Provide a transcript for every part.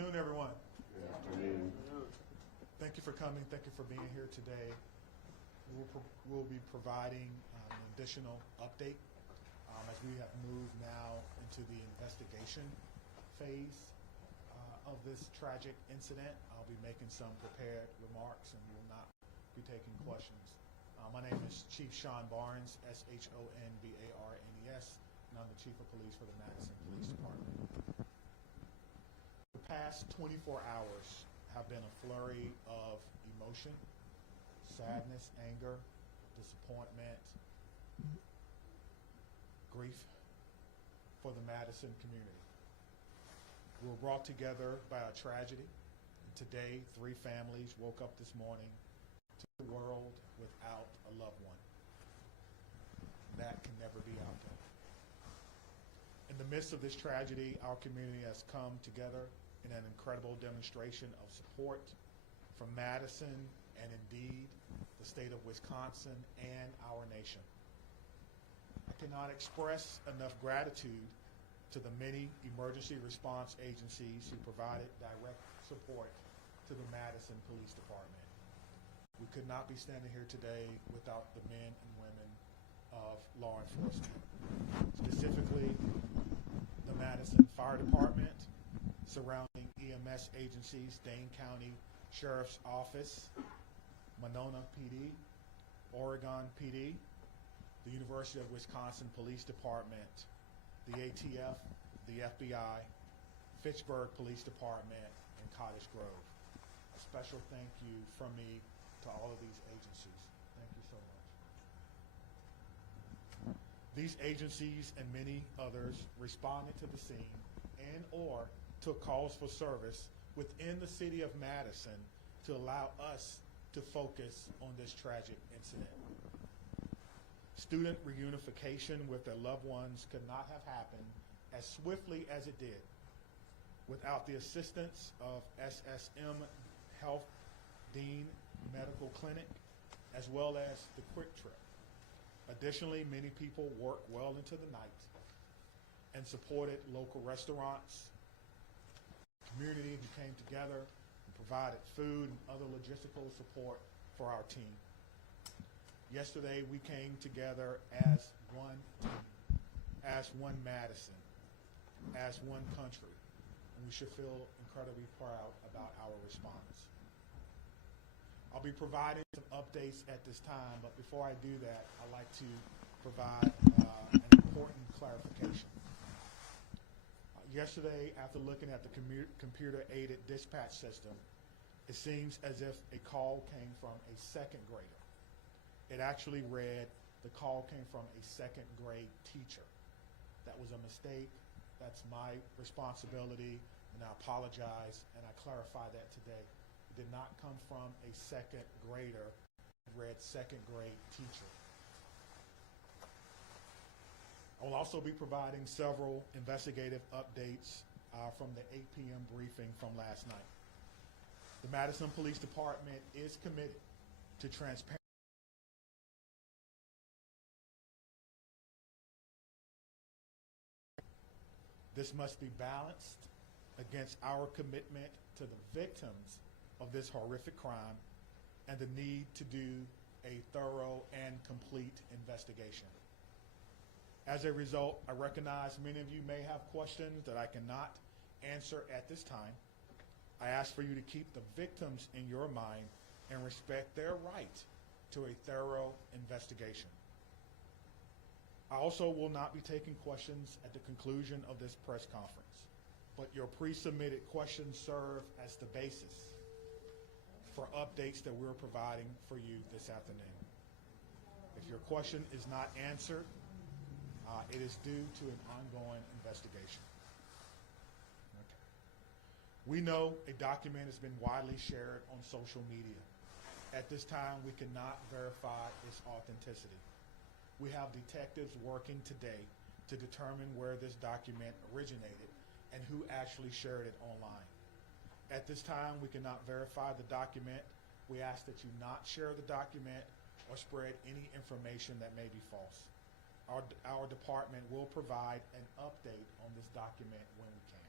afternoon, everyone. Good afternoon. Thank you for coming. Thank you for being here today. We'll be providing an additional update as we have moved now into the investigation phase of this tragic incident. I'll be making some prepared remarks and will not be taking questions. My name is Chief Sean Barnes, Shonbarnes, and I'm the Chief of Police for the Madison Police Department. The past 24 hours have been a flurry of emotion, sadness, anger, disappointment, grief for the Madison community. We were brought together by a tragedy. And today, 3 families woke up this morning to the world without a loved one. That can never be outdone. In the midst of this tragedy, our community has come together in an incredible demonstration of support from Madison and indeed the state of Wisconsin and our nation. I cannot express enough gratitude to the many emergency response agencies who provided direct support to the Madison Police Department. We could not be standing here today without the men and women of law enforcement, specifically the Madison Fire Department, surrounding EMS agencies, Dane County Sheriff's Office, Monona PD, Oregon PD, the University of Wisconsin Police Department, the ATF, the FBI, Fitchburg Police Department, and Cottage Grove. A special thank you from me to all of these agencies. Thank you so much. These agencies and many others responded to the scene and or took calls for service within the city of Madison to allow us to focus on this tragic incident. Student reunification with their loved ones could not have happened as swiftly as it did without the assistance of SSM Health Dean Medical Clinic, as well as the Quick Trip. Additionally, many people worked well into the night and supported local restaurants, community who came together and provided food and other logistical support for our team. Yesterday, we came together as one team, as one Madison, as one country, and we should feel incredibly proud about our response. I'll be providing some updates at this time, but before I do that, I'd like to provide an important clarification. Yesterday, after looking at the computer-aided dispatch system, it seems as if a call came from a second grader. It actually read the call came from a second grade teacher. That was a mistake. That's my responsibility, and I apologize, and I clarify that today. It did not come from a second grader. It read second grade teacher. I will also be providing several investigative updates from the 8 p.m. briefing from last night. The Madison Police Department is committed to transparency. This must be balanced against our commitment to the victims of this horrific crime and the need to do a thorough and complete investigation. As a result, I recognize many of you may have questions that I cannot answer at this time. I ask for you to keep the victims in your mind and respect their right to a thorough investigation. I also will not be taking questions at the conclusion of this press conference, but your pre-submitted questions serve as the basis for updates that we're providing for you this afternoon. If your question is not answered, it is due to an ongoing investigation. Okay. We know a document has been widely shared on social media. At this time, we cannot verify its authenticity. We have detectives working today to determine where this document originated and who actually shared it online. At this time, we cannot verify the document. We ask that you not share the document or spread any information that may be false. Our department will provide an update on this document when we can.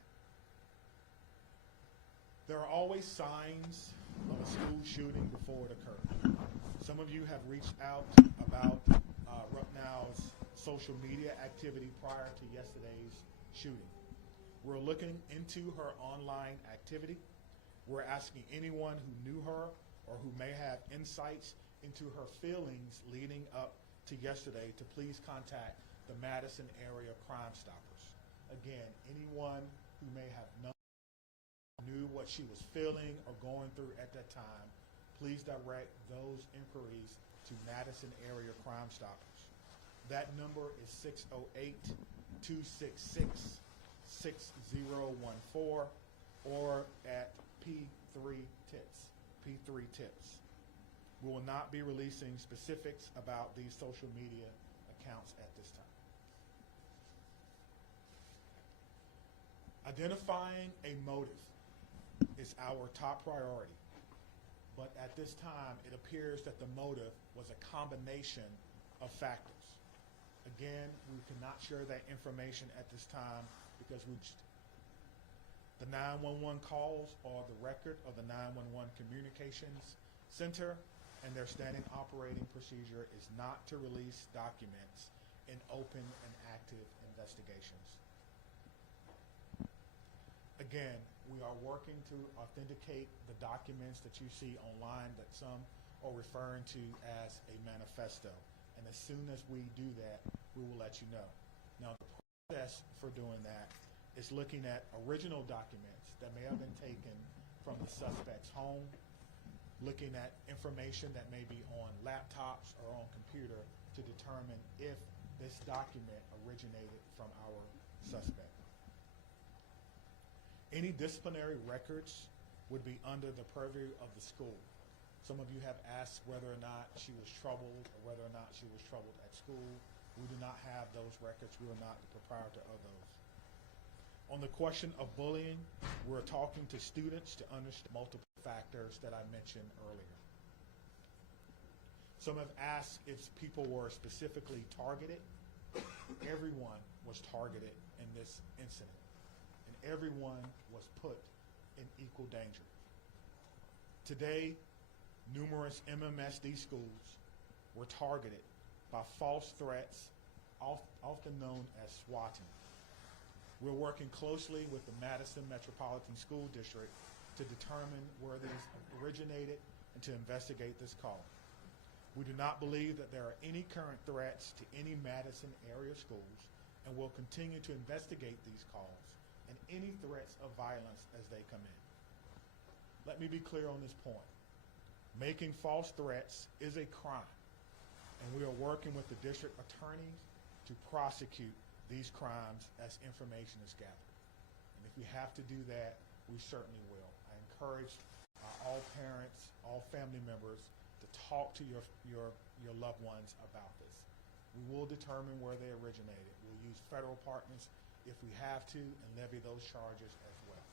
There are always signs of a school shooting before it occurs. Some of you have reached out about Ruppnow's social media activity prior to yesterday's shooting. We're looking into her online activity. We're asking anyone who knew her or who may have insights into her feelings leading up to yesterday to please contact the Madison Area Crime Stoppers. Again, anyone who may have knew what she was feeling or going through at that time, please direct those inquiries to Madison Area Crime Stoppers. That number is 608-266-6014 or at P3 Tips. We will not be releasing specifics about these social media accounts at this time. Identifying a motive is our top priority, but at this time it appears that the motive was a combination of factors. Again, we cannot share that information at this time because the 911 calls are the record of the 911 Communications Center, and their standing operating procedure is not to release documents in open and active investigations. Again, we are working to authenticate the documents that you see online that some are referring to as a manifesto. And as soon as we do that, we will let you know. Now, the process for doing that is looking at original documents that may have been taken from the suspect's home, looking at information that may be on laptops or on computer to determine if this document originated from our suspect. Any disciplinary records would be under the purview of the school. Some of you have asked whether or not she was troubled or whether or not she was troubled at school. We do not have those records. We are not the proprietor of those. On the question of bullying, we're talking to students to understand multiple factors that I mentioned earlier. Some have asked if people were specifically targeted. Everyone was targeted in this incident, and everyone was put in equal danger. Today, numerous MMSD schools were targeted by false threats, often known as swatting. We're working closely with the Madison Metropolitan School District to determine where these originated and to investigate this call. We do not believe that there are any current threats to any Madison area schools, and will continue to investigate these calls and any threats of violence as they come in. Let me be clear on this point. Making false threats is a crime, and we are working with the district attorneys to prosecute these crimes as information is gathered. And if we have to do that, we certainly will. I encourage all parents, all family members to talk to your loved ones about this. We will determine where they originated. We'll use federal partners if we have to and levy those charges as well.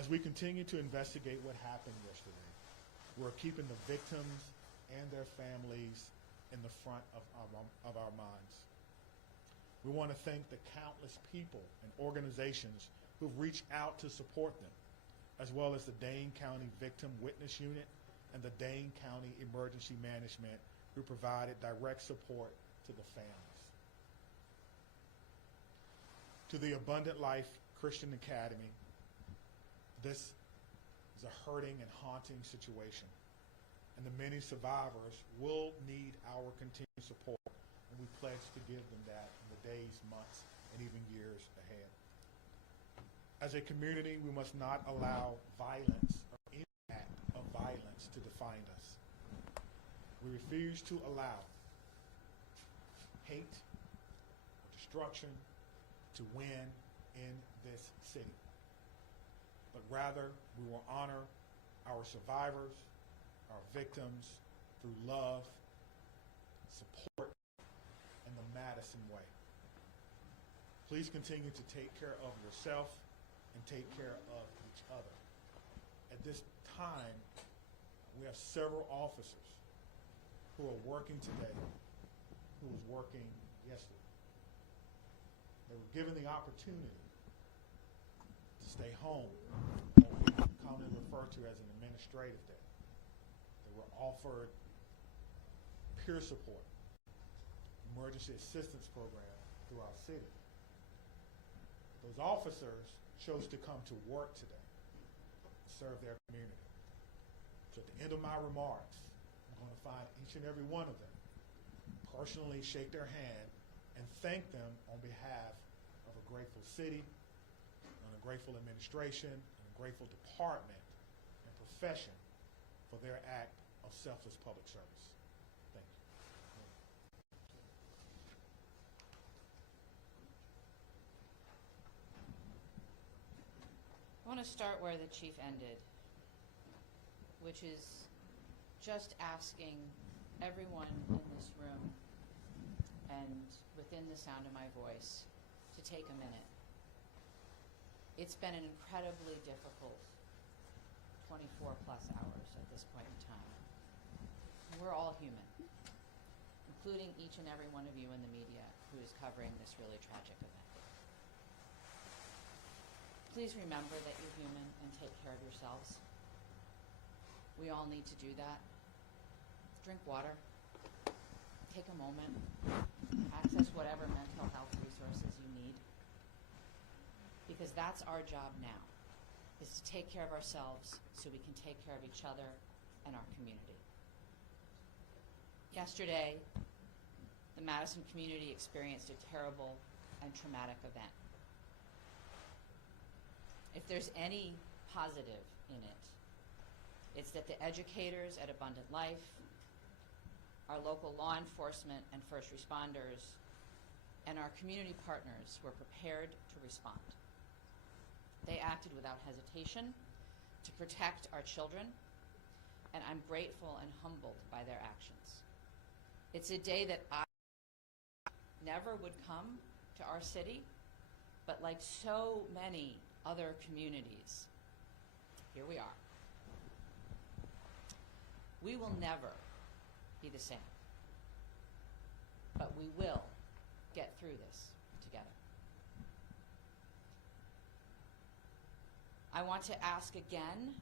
As we continue to investigate what happened yesterday, we're keeping the victims and their families in the front of our minds. We want to thank the countless people and organizations who've reached out to support them, as well as the Dane County Victim Witness Unit and the Dane County Emergency Management, who provided direct support to the families. To the Abundant Life Christian Academy, this is a hurting and haunting situation, and the many survivors will need our continued support, and we pledge to give them that in the days, months, and even years ahead. As a community, we must not allow violence or any act of violence to define us. We refuse to allow hate or destruction to win in this city, but rather we will honor our survivors, our victims, through love, support, and the Madison way. Please continue to take care of yourself and take care of each other. At this time, we have several officers who are working today, who was working yesterday. They were given the opportunity to stay home on weekends. commonly referred to as an administrative day. They were offered peer support, emergency assistance program through our city. Those officers chose to come to work today, serve their community. So at the end of my remarks, I'm going to find each and every one of them, personally shake their hand, and thank them on behalf of a grateful city, and a grateful administration, and a grateful department and profession for their act of selfless public service. Thank you. I want to start where the chief ended, which is just asking everyone in this room and within the sound of my voice to take a minute. It's been an incredibly difficult 24 plus hours at this point in time. We're all human, including each and every one of you in the media who is covering this really tragic event. Please remember that you're human and take care of yourselves. We all need to do that. Drink water. Take a moment. Access whatever mental health resources you need. Because that's our job now, is to take care of ourselves so we can take care of each other and our community. Yesterday, the Madison community experienced a terrible and traumatic event. If there's any positive in it, it's that the educators at Abundant Life, our local law enforcement and first responders, and our community partners were prepared to respond. They acted without hesitation to protect our children, and I'm grateful and humbled by their actions. It's a day that I never would come to our city, but like so many other communities, here we are. We will never be the same, but we will get through this together. I want to ask again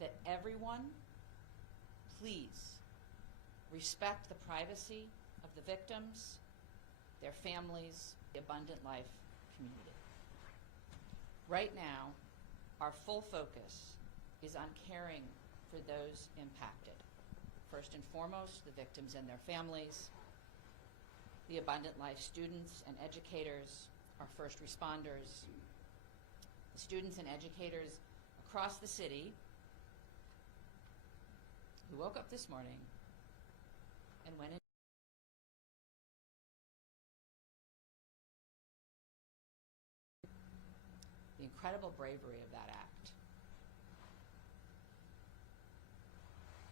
that everyone, please respect the privacy of the victims, their families, the Abundant Life community. Right now, our full focus is on caring for those impacted. First and foremost, the victims and their families, the Abundant Life students and educators, our first responders, the students and educators across the city who woke up this morning and went in the incredible bravery of that act.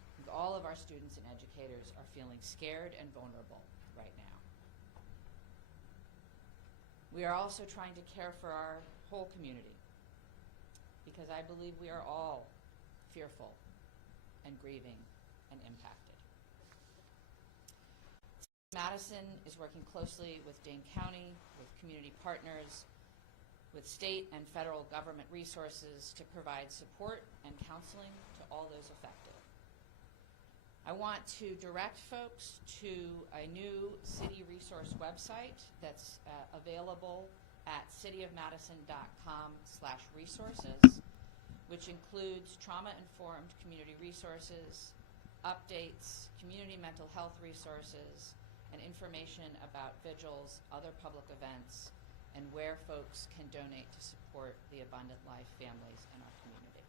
I think all of our students and educators are feeling scared and vulnerable right now. We are also trying to care for our whole community, because I believe we are all fearful and grieving and impacted. Madison is working closely with Dane County, with community partners, with state and federal government resources to provide support and counseling to all those affected. I want to direct folks to a new city resource website that's available at cityofmadison.com/resources, which includes trauma-informed community resources, updates, community mental health resources, and information about vigils, other public events, and where folks can donate to support the Abundant Life families in our community.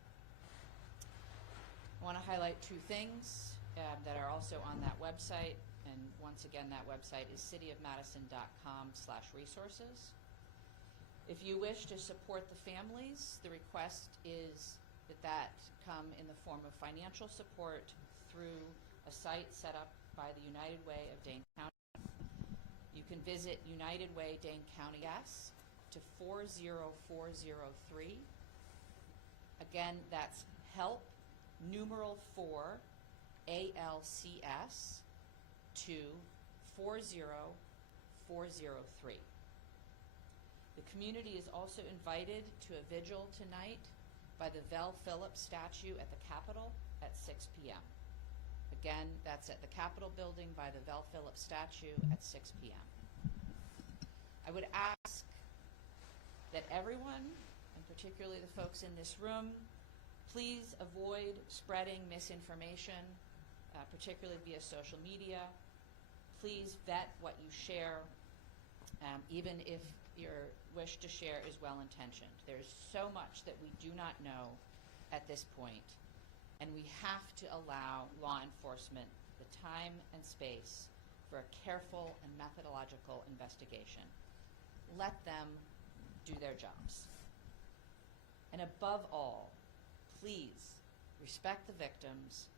I want to highlight two things that are also on that website, and once again, that website is cityofmadison.com/resources. If you wish to support the families, the request is that come in the form of financial support through a site set up by the United Way of Dane County. You can visit United Way Dane County S to 40403. Again, that's help numeral 4 ALCS to 40403. The community is also invited to a vigil tonight by the Vel Phillips statue at the Capitol at 6 p.m. Again, that's at the Capitol building by the Vel Phillips statue at 6 p.m. I would ask that everyone, and particularly the folks in this room, please avoid spreading misinformation, particularly via social media. Please vet what you share, even if your wish to share is well-intentioned. There's so much that we do not know at this point, and we have to allow law enforcement the time and space for a careful and methodological investigation. Let them do their jobs. And above all, please respect the victims,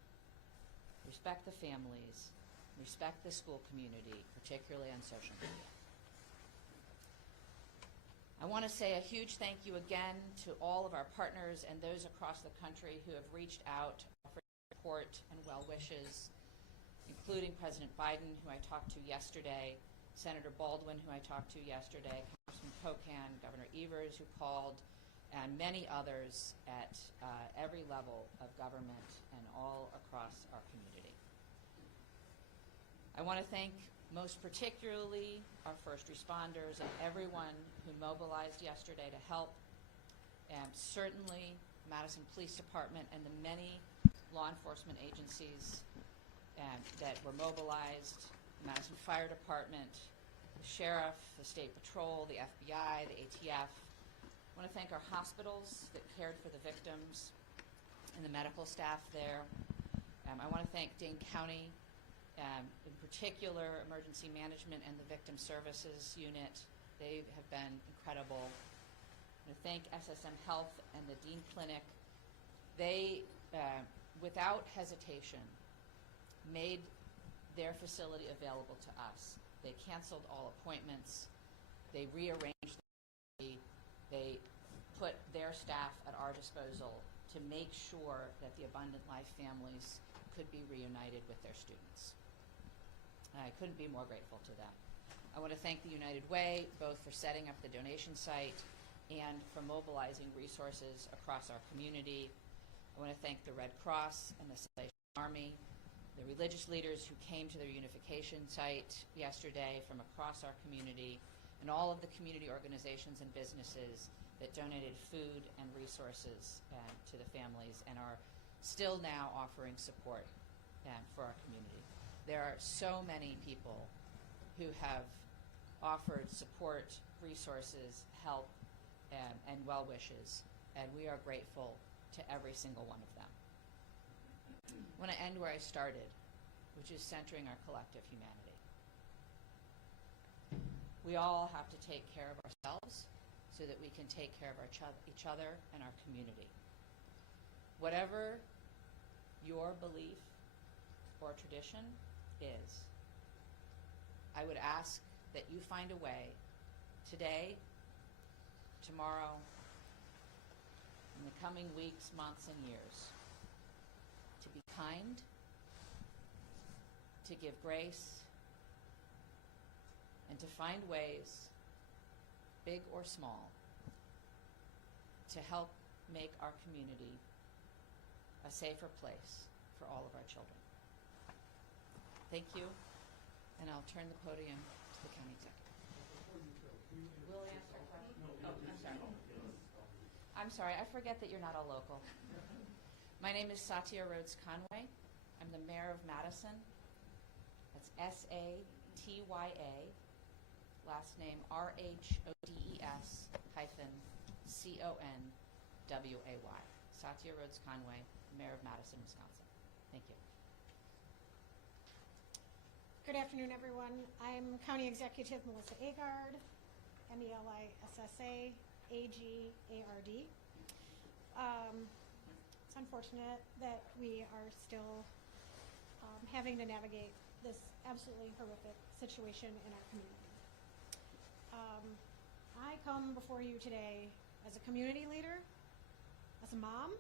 respect the families, respect the school community, particularly on social media. I want to say a huge thank you again to all of our partners and those across the country who have reached out for support and well wishes, including President Biden, who I talked to yesterday, Senator Baldwin, who I talked to yesterday, Congressman Pocan, Governor Evers, who called, and many others at every level of government and all across our community. I want to thank most particularly our first responders and everyone who mobilized yesterday to help, and certainly Madison Police Department and the many law enforcement agencies that were mobilized, the Madison Fire Department, the Sheriff, the State Patrol, the FBI, the ATF. I want to thank our hospitals that cared for the victims and the medical staff there. I want to thank Dane County, in particular Emergency Management and the Victim Services Unit. They have been incredible. I want to thank SSM Health and the Dean Clinic. They, without hesitation, made their facility available to us. They canceled all appointments. They rearranged the They put their staff at our disposal to make sure that the Abundant Life families could be reunited with their students. I couldn't be more grateful to them. I want to thank the United Way, both for setting up the donation site and for mobilizing resources across our community. I want to thank the Red Cross and the Salvation Army, the religious leaders who came to their unification site yesterday from across our community, and all of the community organizations and businesses that donated food and resources to the families and are still now offering support for our community. There are so many people who have offered support, resources, help, and well wishes, and we are grateful to every single one of them. I want to end where I started, which is centering our collective humanity. We all have to take care of ourselves so that we can take care of each other and our community. Whatever your belief or tradition is, I would ask that you find a way today, tomorrow, in the coming weeks, months, and years to be kind, to give grace, and to find ways, big or small, to help make our community a safer place for all of our children. Thank you, and I'll turn the podium to the county executive. Will answer questions. Oh, I'm sorry. I'm sorry, I forget that you're not a local. My name is Satya Rhodes Conway. I'm the mayor of Madison. That's S-A-T-Y-A, last name R-H-O-D-E-S-C-O-N-W-A-Y. Satya Rhodes Conway, mayor of Madison, Wisconsin. Thank you. Good afternoon, everyone. I'm County Executive Melissa Agard, M-E-L-I-S-S-A, A-G-A-R-D. It's unfortunate that we are still having to navigate this absolutely horrific situation in our community. I come before you today as a community leader, as a mom,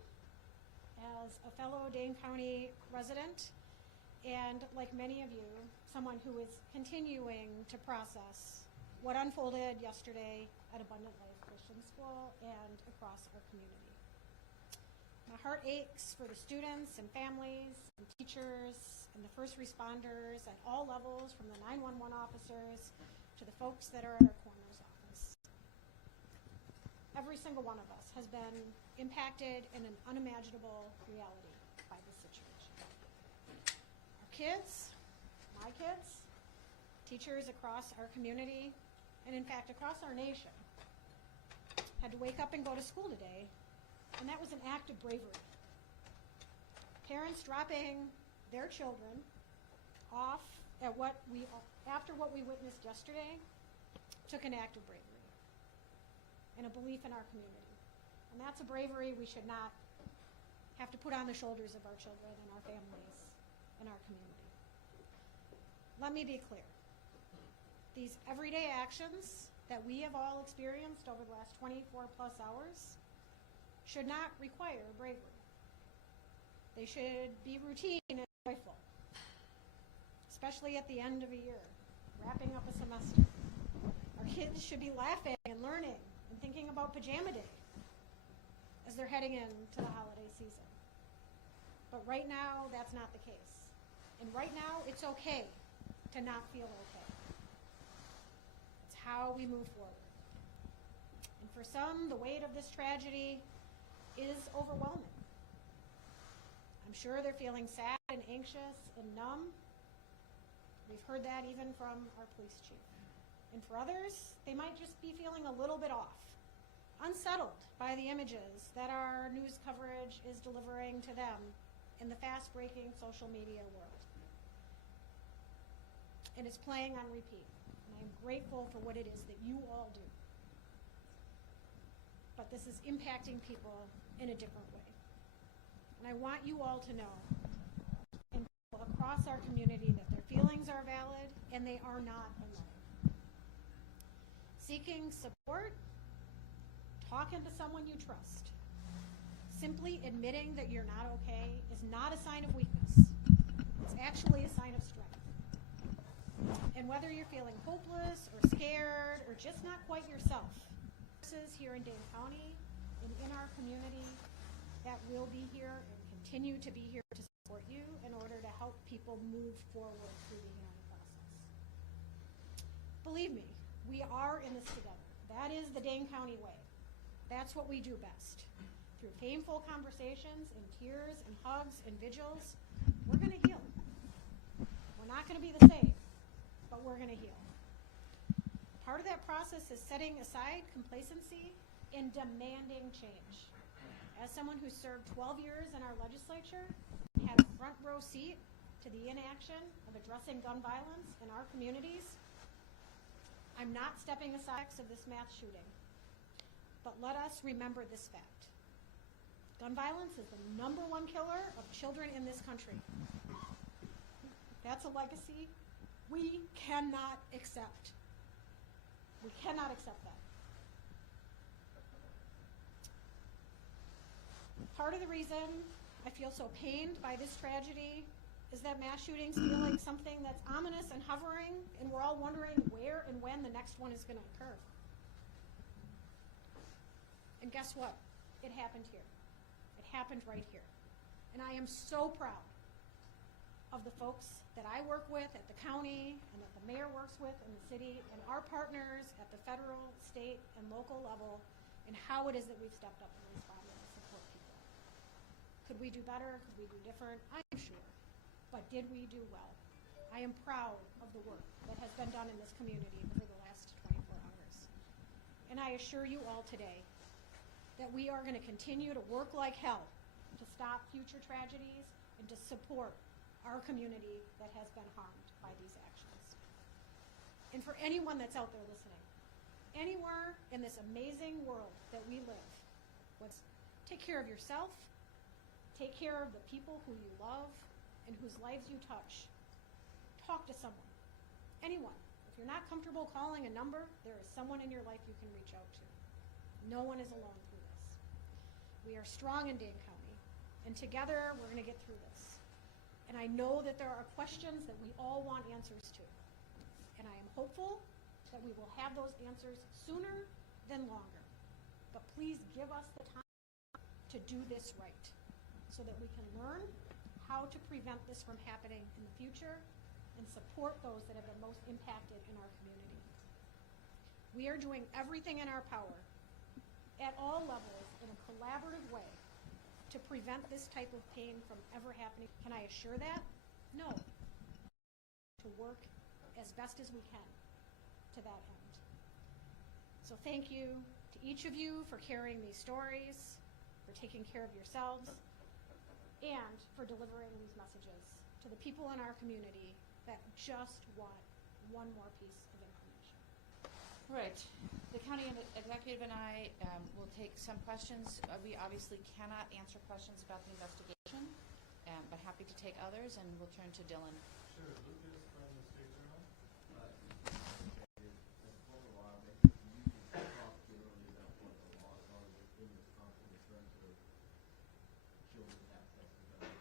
as a fellow Dane County resident, and like many of you, someone who is continuing to process what unfolded yesterday at Abundant Life Christian School and across our community. My heart aches for the students and families and teachers and the first responders at all levels, from the 911 officers to the folks that are at our coroner's office. Every single one of us has been impacted in an unimaginable reality by this situation. Our kids, my kids, teachers across our community, and in fact across our nation, had to wake up and go to school today, and that was an act of bravery. Parents dropping their children off at after what we witnessed yesterday took an act of bravery and a belief in our community. And that's a bravery we should not have to put on the shoulders of our children and our families and our community. Let me be clear. These everyday actions that we have all experienced over the last 24 plus hours should not require bravery. They should be routine and joyful, especially at the end of a year, wrapping up a semester. Our kids should be laughing and learning and thinking about pajama day as they're heading into the holiday season. But right now, that's not the case. And right now, it's okay to not feel okay. How we move forward. And for some, the weight of this tragedy is overwhelming. I'm sure they're feeling sad and anxious and numb. We've heard that even from our police chief. And for others, they might just be feeling a little bit off, unsettled by the images that our news coverage is delivering to them in the fast-breaking social media world. And it's playing on repeat. I'm grateful for what it is that you all do. But this is impacting people in a different way. And I want you all to know, and people across our community, that their feelings are valid and they are not alone. Seeking support, talking to someone you trust. Simply admitting that you're not okay is not a sign of weakness. It's actually a sign of strength. And whether you're feeling hopeless or scared or just not quite yourself, here in Dane County and in our community that will be here and continue to be here to support you in order to help people move forward through the healing process. Believe me, we are in this together. That is the Dane County way. That's what we do best. Through painful conversations and tears and hugs and vigils, we're going to heal. We're not going to be the same, but we're going to heal. Part of that process is setting aside complacency and demanding change. As someone who served 12 years in our legislature, had a front row seat to the inaction of addressing gun violence in our communities, I'm not stepping aside of this mass shooting. But let us remember this fact. Gun violence is the #1 killer of children in this country. That's a legacy we cannot accept. We cannot accept that. Part of the reason I feel so pained by this tragedy is that mass shootings feel like something that's ominous and hovering, and we're all wondering where and when the next one is going to occur. And guess what? It happened here. It happened right here. And I am so proud of the folks that I work with at the county and that the mayor works with in the city and our partners at the federal, state, and local level, and how it is that we've stepped up and responded to support people. Could we do better? Could we do different? I'm sure. But did we do well? I am proud of the work that has been done in this community over the last 24 hours. And I assure you all today that we are going to continue to work like hell to stop future tragedies and to support our community that has been harmed by these actions. And for anyone that's out there listening, anywhere in this amazing world that we live, take care of yourself, take care of the people who you love and whose lives you touch. Talk to someone, anyone. If you're not comfortable calling a number, there is someone in your life you can reach out to. No one is alone through this. We are strong in Dane County, and together we're going to get through this. And I know that there are questions that we all want answers to. And I am hopeful that we will have those answers sooner than longer. But please give us the time to do this right. so that we can learn how to prevent this from happening in the future and support those that have been most impacted in our community. We are doing everything in our power at all levels in a collaborative way to prevent this type of pain from ever happening. Can I assure that? No. To work as best as we can to that end. So thank you to each of you for carrying these stories, for taking care of yourselves, and for delivering these messages to the people in our community that just want one more piece of information. Right. The county executive and I will take some questions. We obviously cannot answer questions about the investigation, but happy to take others, and we'll turn to Dylan. Sure. Lucas from the State Journal. As former lawmaker, can you talk generally about what the laws are within Wisconsin in terms of children's access to guns?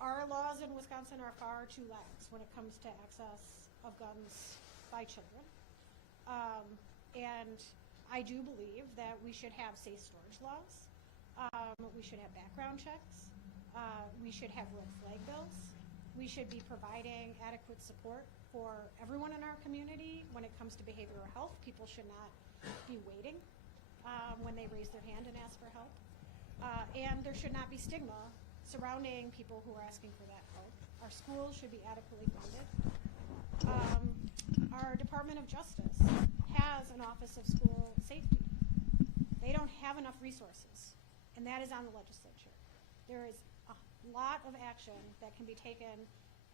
Our laws in Wisconsin are far too lax when it comes to access of guns by children. And I do believe that we should have safe storage laws. We should have background checks. We should have red flag bills. We should be providing adequate support for everyone in our community when it comes to behavioral health. People should not be waiting when they raise their hand and ask for help. And there should not be stigma surrounding people who are asking for that help. Our schools should be adequately funded. Our Department of Justice has an Office of School Safety. They don't have enough resources, and that is on the legislature. There is a lot of action that can be taken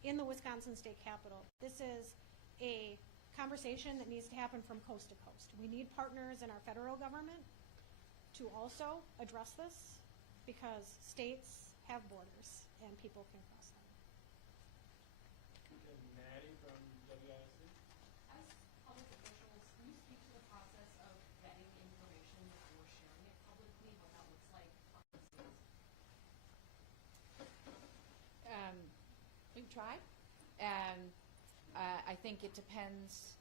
in the Wisconsin State Capitol. This is a conversation that needs to happen from coast to coast. We need partners in our federal government to also address this, because states have borders and people can cross them. And Maddie from WISC. As public officials, can you speak to the process of vetting information before sharing it publicly, what that looks like behind the scenes? We can try. I think it depends,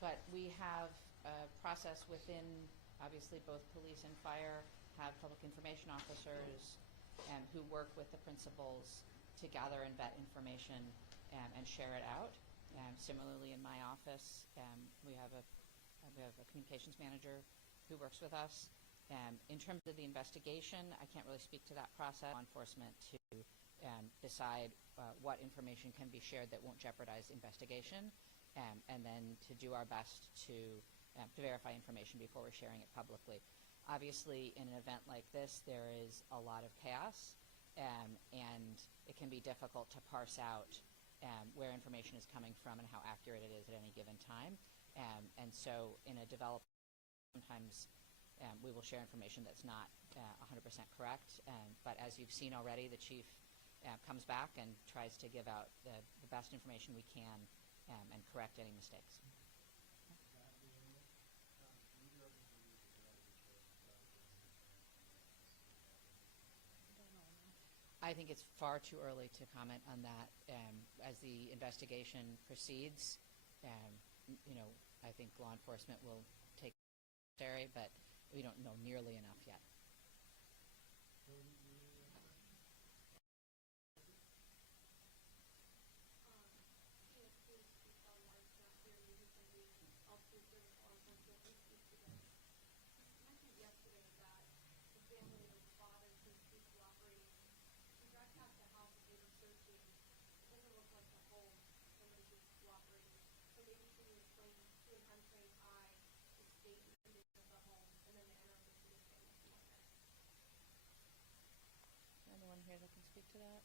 but we have a process within, obviously, both police and fire have public information officers who work with the principals to gather and vet information and share it out. Similarly, in my office, we have a communications manager who works with us. In terms of the investigation, I can't really speak to that process. Law enforcement to decide what information can be shared that won't jeopardize the investigation, and then to do our best to verify information before we're sharing it publicly. Obviously, in an event like this, there is a lot of chaos, and it can be difficult to parse out where information is coming from and how accurate it is at any given time. And so in a developed, sometimes we will share information that's not 100% correct. But as you've seen already, the chief comes back and tries to give out the best information we can and correct any mistakes. I think it's far too early to comment on that. As the investigation proceeds, I think law enforcement will take it, but we don't know nearly enough yet. Anyone here that can speak to that?